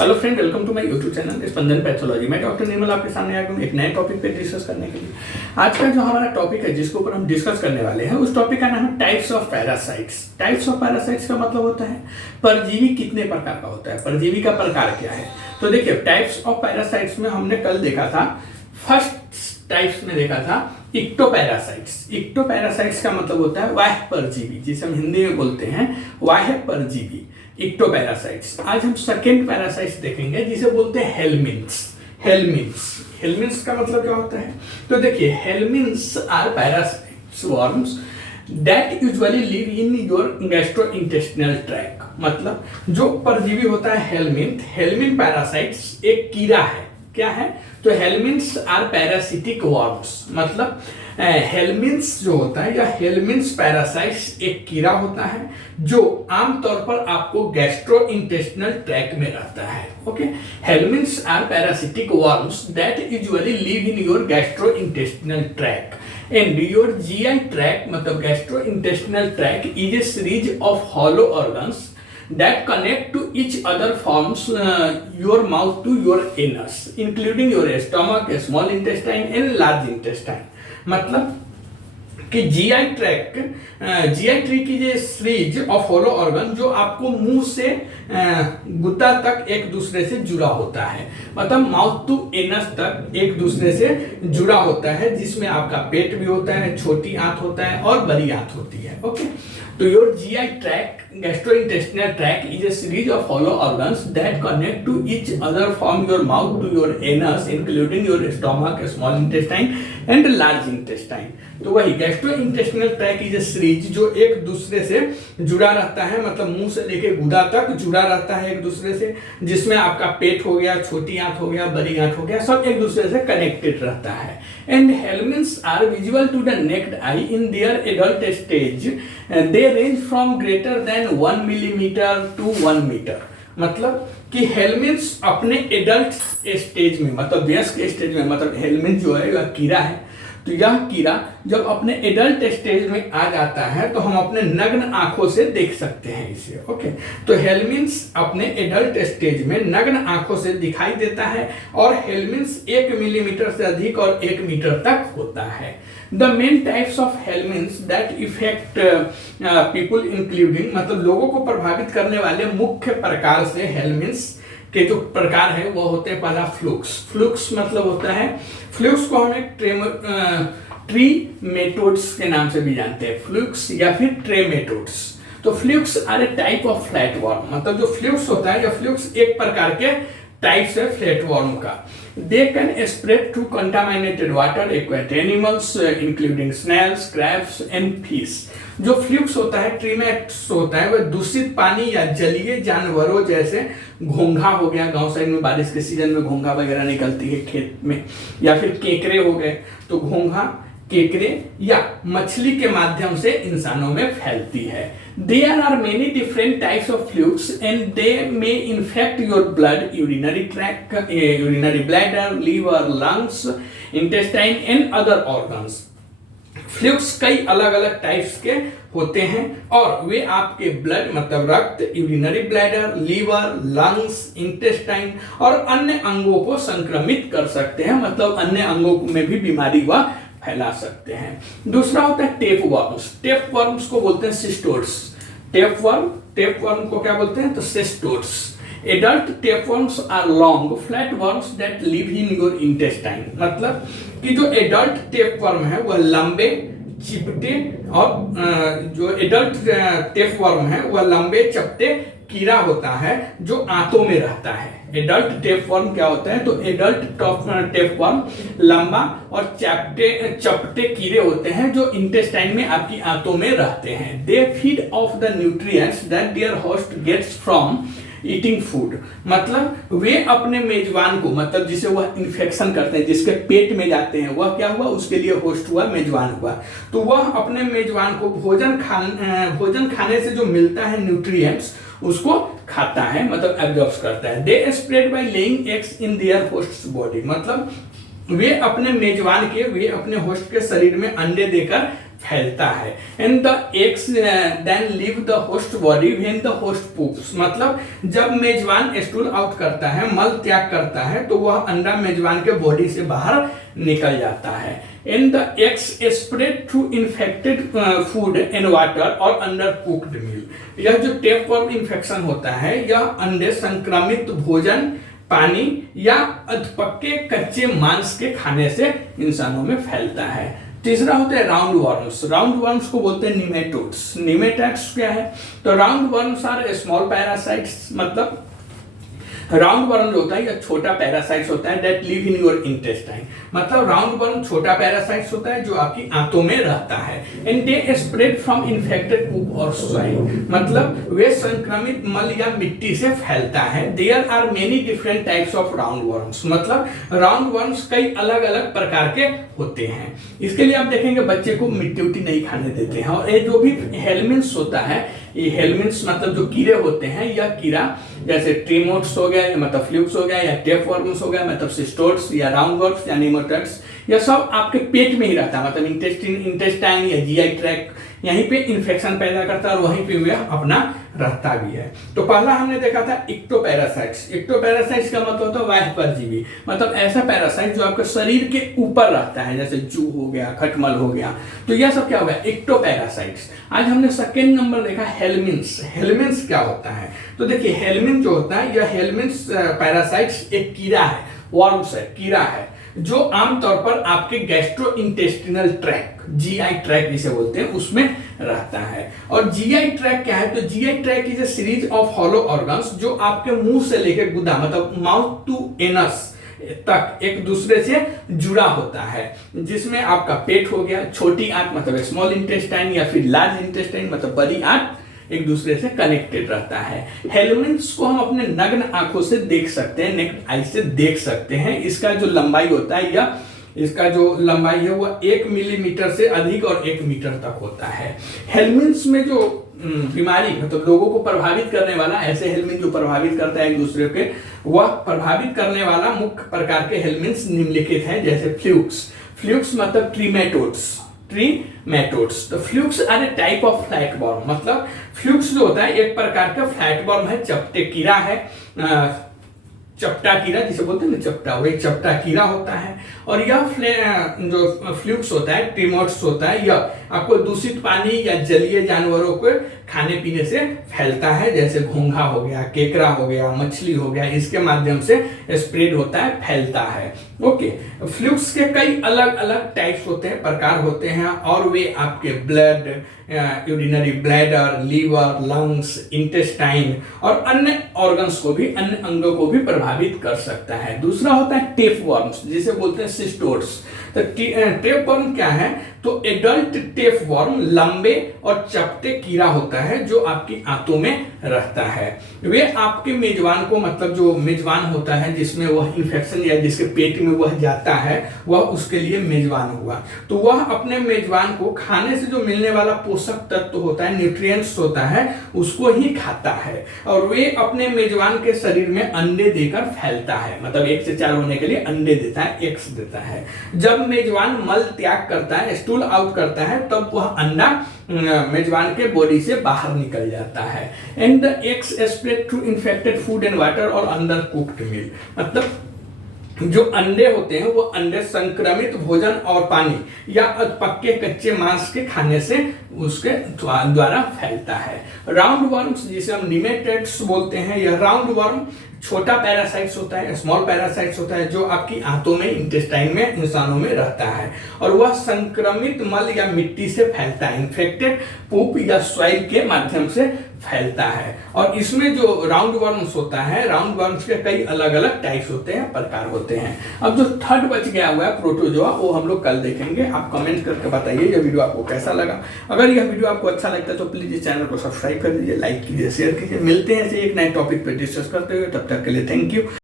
Hello friend, welcome to my YouTube channel Spandan pathology. मैं doctor Nirmal आपके सामने आ गया हूं एक नए टॉपिक पे डिस्कस करने के लिए। आज का जो हमारा टॉपिक है जिसके ऊपर हम डिस्कस करने वाले हैं उस टॉपिक का नाम है types of parasites. Types of parasites का मतलब होता है परजीवी कितने प्रकार का होता है, परजीवी का प्रकार क्या है। तो देखिए, टाइप्स ऑफ पैरासाइट्स में हमने कल देखा था, फर्स्ट टाइप्स में देखा था इक्टोपैरासाइट्स। इक्टोपैरासाइट्स का मतलब होता है वाह्य परजीवी, जिसे हम हिंदी में बोलते हैं वाह्य परजीवी, इक्टोपैरासाइट्स। आज हम सेकेंड पैरासाइट्स देखेंगे जिसे बोलते हैं हेलमिन्स। हेलमिन्स का मतलब क्या होता है, तो देखिए, helminths are parasites worms that usually live in your gastrointestinal tract. मतलब जो परजीवी होता है हेलमिन पैरासाइट्स एक कीड़ा है। क्या है, तो हेलमिन्स आर पैरासिटिक वर्म्स। मतलब हेलमिन्स जो होता है या हेलमिन्स पैरासाइट्स एक कीड़ा होता है जो आमतौर पर आपको गैस्ट्रोइंटेस्टिनल ट्रैक्ट में रहता है। Okay, helminths are parasitic worms that usually live in your gastrointestinal tract and your GI tract. मतलब gastrointestinal tract is a series of hollow organs that connect to each other forms your mouth to your anus, including your stomach, small intestine and large intestine। मतलब कि GI tree की ये series of hollow organ जो आपको मुंह से गुद्दा तक एक दूसरे से जुड़ा होता है, मतलब माउथ टू एनस तक एक दूसरे से जुड़ा होता है, जिसमें आपका पेट भी होता है, छोटी आंत होता है और बड़ी आंत होती है। ओके, तो your GI tract, gastrointestinal tract is a series of hollow organs that connect to each other from your mouth to your anus, including your stomach, small intestine and large intestine। तो वही gastrointestinal tract is a series जो एक दूसरे से जुड़ा रहता है, मतलब मुंह से लेके गुदा तक जुड़ा रहता है एक दूसरे से, जिसमें आपका पेट हो गया, छोटी आंत हो गया, बड़ी आंत हो गया, सब एक दूसरे से कनेक्टेड रहता है। And helminths are visible to the naked eye in their adult stage. They range from greater than 1 millimeter to 1 meter। मतलब कि हेलमिन्स अपने एडल्ट स्टेज में, मतलब वयस्क स्टेज में, मतलब हेलमिन्स जो है यह कीड़ा है, तो यह कीड़ा जब अपने एडल्ट स्टेज में आ जाता है तो हम अपने नग्न आंखों से देख सकते हैं इसे। ओके, तो हेलमिन्स अपने एडल्ट स्टेज में नग्न आंखों से दिखाई देता है और हेलमिन्स 1 मिलीमीटर से अधिक और 1 मीटर तक होता है। The main types of helminths that effect people including, मतलब लोगों को प्रभावित करने वाले मुख्य प्रकार से हेलमिन्स के जो प्रकार है वो होते हैं, पहला फ्लूक्स मतलब होता है, फ्लूक्स को हम एक ट्रीमेटोड्स के नाम से भी जानते हैं, फ्लूक्स या फिर ट्रेमेटोड्स। तो flukes are a type of flat worm. मतलब जो फ्लूक्स होता है या फ्लूक्स एक प्रकार के टाइप्स है फ्लैट वर्म का। They can spread through contaminated water, aquatic animals including snails, crabs and fish. जो फ्लूक्स होता है, ट्रीमेट्स होता है, वह दूषित पानी या जलीय जानवरों जैसे घोंघा हो गया, गांव साइड में बारिश के सीजन में घोंघा वगैरह निकलती है खेत में, या फिर केकरे हो गए, तो घोंघा, केकरे या मछली के माध्यम से इंसानों में फैलती है। There are many different types of flukes and they may infect your blood, urinary tract, urinary bladder, liver, lungs, intestine and other organs। Flukes कई अलग अलग टाइप्स के होते हैं और वे आपके ब्लड मतलब रक्त, urinary bladder, liver, lungs, intestine और अन्य अंगों को संक्रमित कर सकते हैं, मतलब अन्य अंगों में भी बीमारी वह फैला सकते हैं। दूसरा होता है टेप वर्म्स। टेप वर्म्स को बोलते हैं सिस्टोड्स। टेप वर्म को क्या बोलते हैं, तो cestodes. Adult tapeworms are long flat worms that live in your intestine. मतलब कि जो एडल्ट टेपवर्म है वह लंबे, चिपटे, और जो एडल्ट टेपवर्म है वह लंबे चपटे कीड़ा होता है जो आंतों में रहता है। एडल्ट टेपवर्म क्या होता है, तो एडल्ट टेपवर्म लंबा और चपटे कीड़े होते हैं जो इंटेस्टाइन में आपकी आंतों में रहते हैं। They feed off the nutrients that their host gets from eating food. मतलब वे अपने मेजबान को, मतलब जिसे वह इन्फेक्शन करते हैं, जिसके पेट में जाते हैं, वह क्या हुआ, उसके लिए होस्ट हुआ, मेजबान हुआ, तो वह अपने मेजबान को भोजन खाने से जो मिलता है न्यूट्रिएंट्स उसको खाता है, मतलब एब्जॉर्ब करता है। They spread by laying eggs in their hosts body. मतलब वे अपने मेजबान के, वे अपने होस्ट के शरीर में अंडे देकर फैलता है। And the eggs then leave the host body when the host poops, मतलब जब मेजबान स्टूल आउट करता है, मल त्याग करता है, तो वह अंडा मेजबान के बॉडी से बाहर निकल जाता है। And the eggs spread through infected food and water और अंडर कुक्ड मील। यह जो टेपवर्म इन्फेक्शन होता है, यह अंडे संक्रमित भोजन, पानी या अधपके कच्चे मांस के खाने से इंसानों में फैलता है। तीसरा होता है राउंड वर्म्स। राउंड वर्म्स को बोलते हैं निमेटोड्स। निमेटोड्स क्या है? तो round worms are small parasites, मतलब राउंड वर्म जो होता है यह छोटा पैरासाइट्स होता है that live in your intestine, मतलब राउंड वर्म छोटा पैरासाइट्स होता है जो आपकी आंतों में रहता है। And they spread from infected poop और सॉइल, मतलब वे संक्रमित मल या मिट्टी से फैलता है। There are many different types of round worms, मतलब राउंड वर्म्स कई अलग अलग प्रकार के होते हैं। इसके लिए आप देखेंगे बच्चे को मिट्टी उट्टी नहीं खाने देते हैं। और ये जो भी हेलमिन्स होता है, ये हेलमिन्स मतलब जो कीड़े होते हैं, यह कीड़ा जैसे ट्रीमोट्स हो गया, मतलब फ्लूक्स हो गया, या टेपवर्म्स हो गया, मतलब सिस्टोड्स या राउंड वर्म्स या निमेटोड्स, यह सब आपके पेट में ही रहता है, मतलब इंटेस्टाइन या जीआई ट्रैक्ट, यहीं पे इन्फेक्शन पैदा करता है और वहीं पे वह अपना रहता भी है। तो पहला हमने देखा था इक्टोपैरासाइट्स। इक्टोपैरासाइट्स का मतलब होता है बाह्य परजीवी, मतलब ऐसा पैरासाइट जो आपके शरीर के ऊपर रहता है, जैसे जू हो गया, खटमल हो गया, तो यह सब क्या हो गया? इक्टोपैरासाइट्स। आज हमने सेकेंड नंबर देखा हेलमिन्स। हेलमिन्स क्या होता है? तो देखिए हेलमिन जो होता है, यह हेलमिन्स पैरासाइट्स एक कीड़ा है, वर्म्स है, कीड़ा है, जो आमतौर पर आपके गैस्ट्रोइंटेस्टिनल ट्रैक्ट, जीआई ट्रैक्ट जिसे बोलते हैं, उसमें रहता है। और जीआई ट्रैक्ट क्या है? तो GI tract is a series of hollow organs जो आपके मुंह से लेकर गुदा, मतलब माउथ टू एनस तक एक दूसरे से जुड़ा होता है, जिसमें आपका पेट हो गया, छोटी आंत मतलब स्मॉल इंटेस्टाइन, या फिर लार्ज इंटेस्टाइन मतलब बड़ी आंत, एक दूसरे से कनेक्टेड रहता है। हेलमिन्स को हम अपने नग्न आंखों से देख सकते हैं, नेक्ड आई से देख सकते हैं। इसका जो लंबाई होता है, या इसका जो लंबाई है वह 1 मिलीमीटर से अधिक और 1 मीटर तक होता है। हेलमिन्स में जो बीमारी मतलब लोगों को प्रभावित करने वाला, ऐसे हेलमिन जो प्रभावित करता है एक दूसरे के, वह प्रभावित करने वाला मुख्य प्रकार के हेलमिन्स निम्नलिखित हैं, जैसे फ्लूक्स। फ्लूक्स मतलब ट्रीमेटोड्स। तो flukes are a type of flatworm, मतलब फ्लूक्स जो होता है एक प्रकार का फ्लैटवर्म है, चपटे कीड़ा है, चपटा कीड़ा जिसे बोलते हैं ना, चपटा, वो एक चपटा कीड़ा होता है। और यह जो फ्लूक्स होता है, ट्रीमोट्स होता है, यह आपको दूषित पानी या जलीय जानवरों को खाने पीने से फैलता है, जैसे घोंघा हो गया, केकड़ा हो गया, मछली हो गया, इसके माध्यम से स्प्रेड होता है, फैलता है। ओके, फ्लूक्स के कई अलग अलग टाइप्स होते हैं, प्रकार होते हैं, और वे आपके blood, urinary bladder, liver, lungs, intestine और अन्य ऑर्गन्स को भी, अन्य अंगों को भी प्रभावित कर सकता है। दूसरा होता है टेपवर्म्स, जिसे बोलते हैं सिस्टोड्स। तो टेपवर्म क्या है? तो एडल्ट टेपवर्म लंबे और चपटे कीड़ा होता है जो आपकी आंतों में रहता है। वे आपके मेजबान को, मतलब जो मेजबान होता है जिसमें वह इन्फेक्शन या जिसके पेट में वह जाता है, वह उसके लिए मेजबान हुआ। तो वह अपने मेजबान को खाने से जो मिलने वाला पोषक तत्व होता है, न्यूट्रिएंट्स होता है, उसको ही खाता है। और वे अपने मेजबान के शरीर में अंडे देकर फैलता है, मतलब 1 से 4 होने के लिए अंडे देता है, एग्स देता है। जब मेजबान मल त्याग करता है, स्टूल आउट करता है, तब वह अंडा मेजबान के बॉडी से बाहर निकल जाता है। And the eggs spread through infected food and water और अंडर कुक्ड मील, मतलब जो अंडे होते हैं वो अंडे संक्रमित भोजन और पानी या पक्के कच्चे मांस के खाने से उसके द्वारा फैलता है। राउंड वर्म्स जिसे हम निमेटोड्स बोलते हैं, यह राउंड वर्म छोटा पैरासाइट्स होता है, स्मॉल पैरासाइट्स होता है, जो आपकी आंतों में, इंटेस्टाइन में, इंसानों में रहता है, और वह संक्रमित मल या मिट्टी से फैलता है, इन्फेक्टेड पूप या सॉइल के माध्यम से फैलता है। और इसमें जो राउंड वर्म्स होता है, राउंड वर्म्स के कई अलग अलग टाइप्स होते हैं, प्रकार होते हैं। अब जो थर्ड बच गया हुआ है प्रोटोजोआ, वो हम लोग कल देखेंगे। आप कमेंट करके बताइए यह वीडियो आपको कैसा लगा। अगर यह वीडियो आपको अच्छा लगता है तो प्लीज इस चैनल को सब्सक्राइब कर दीजिए, लाइक कीजिए, शेयर कीजिए। मिलते हैं ऐसे एक नए टॉपिक पर डिस्कस करते हुए, तब तक के लिए थैंक यू।